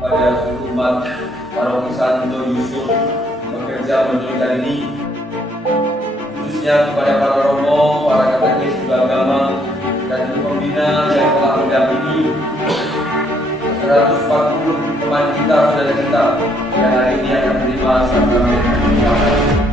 Pada seluruh umat Paroki Santo Yusuf bekerja menunjukkan ini, khususnya kepada para romo, para katekis agama, dan pembina yang telah mendampingi 140 teman kita, saudara kita yang hari ini akan menerima sakramen pengukuhan.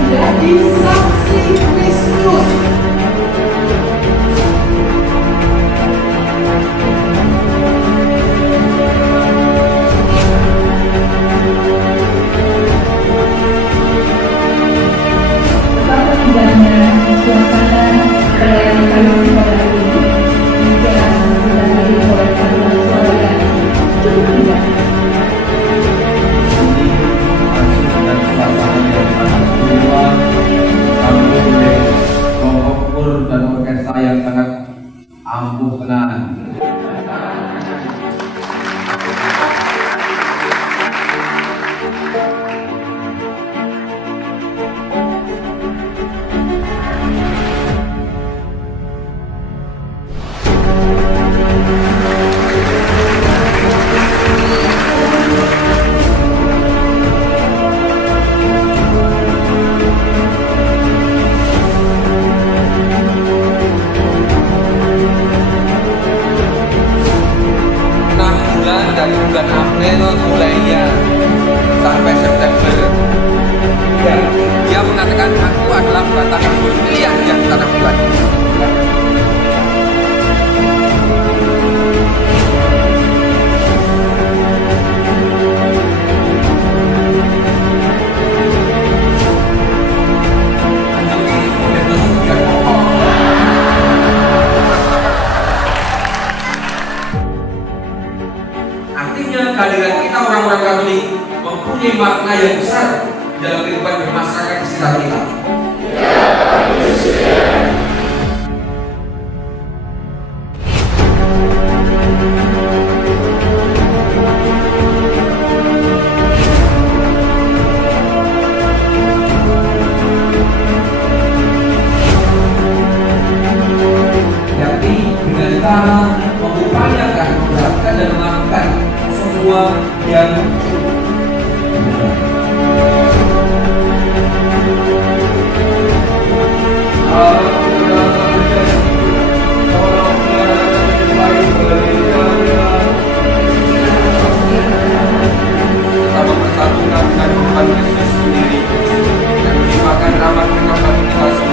Menjadi saksi Kristus. Betapa indahnya suasana perayaan Kalistik pada hari ini, menjelang dihadiri oleh paduan suara yang cukup indah. Dan orkestra yang sangat ampuh tenang. Dari bulan April mulainya sampai September, dia mengatakan aku adalah batang pilihan yang tanah bulan. Artinya kehadiran kita orang-orang Katolik mempunyai makna yang besar dalam kehidupan bermasyarakat di sekitar kita. Tapi dengan cara mengupayakan, memperhatikan dan melakukan semua yang bersatukan dengan Tuhan Yesus sendiri dan melimpahkan rahmat berkat bagi kita semua.